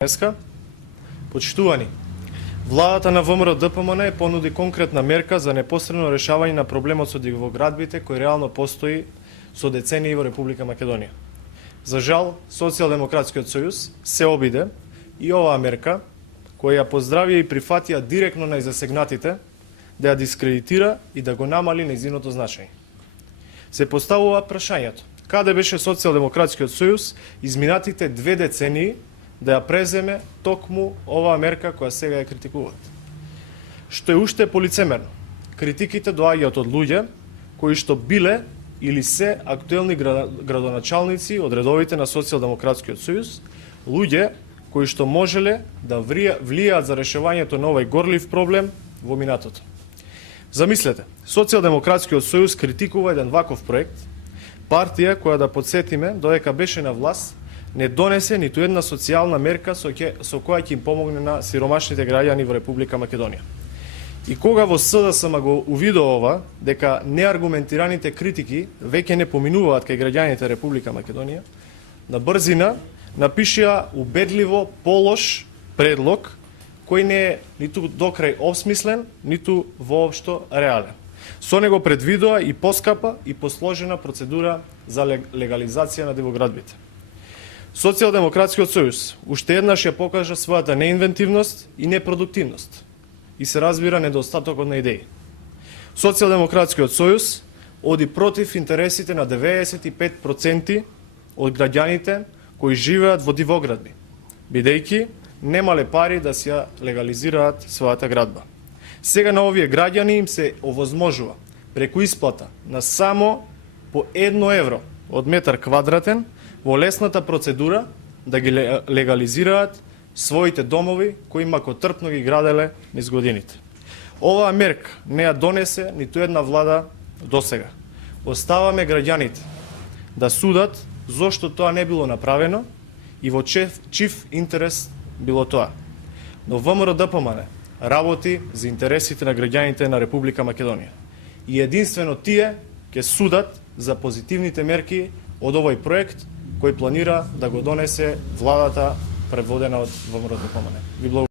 Днеска, почитувани, владата на ВМРО ДПМН понуди конкретна мерка за непосредно решавање на проблемот со дивоградбите кој реално постои со децении во Република Македонија. За жал, Социјалдемократскиот сојуз се обиде и оваа мерка, која ја поздравија и прифатија директно на засегнатите, да ја дискредитира и да го намали нејзиното значење. Се поставува прашањето: каде беше Социјалдемократскиот сојуз изминатите 2 децении да ја преземе токму оваа мерка која сега ја критикуваат? Што е уште полицемерно, критиките доаѓаат од луѓе кои што биле или се актуелни градоначалници од редовите на Социјалдемократскиот сојуз, луѓе кои што можеле да влијаат за решавањето на овој горлив проблем во минатото. Замислете, Социјалдемократскиот сојуз критикува еден ваков проект, партија која, да подсетиме, додека беше на власт, не донесе ниту една социјална мерка со која ќе им помогне на сиромашните граѓани во Република Македонија. И кога во СДСМ го увидува ова, дека неаргументираните критики веќе не поминуваат кај граѓаните Република Македонија, на брзина напишија убедливо полош предлог кој не е ниту докрај обсмислен, ниту воопшто реален. Со него предвидува и поскапа и посложена процедура за легализација на дивоградбите. Социјалдемократскиот сојуз уште еднаш ја покажа својата неинвентивност и непродуктивност и се разбира недостатокот на идеи. Социјалдемократскиот сојуз оди против интересите на 95% од граѓаните кои живеат во дивоградби, бидејќи немале пари да си ја легализираат својата градба. Сега на овие граѓани им се овозможува преку исплата на само по 1 евро од метар квадратен во лесната процедура да ги легализираат своите домови кои макотрпно ги граделе низ годините. Оваа мерка не ја донесе ниту една влада досега. Оставаме граѓаните да судат зошто тоа не било направено и во чив интерес било тоа. Но ВМРО ДПМН работи за интересите на граѓаните на Република Македонија. И единствено тие ќе судат за позитивните мерки од овој проект кој планира да го донесе владата предводена од ВМРО ДПМН. Ви благодарам.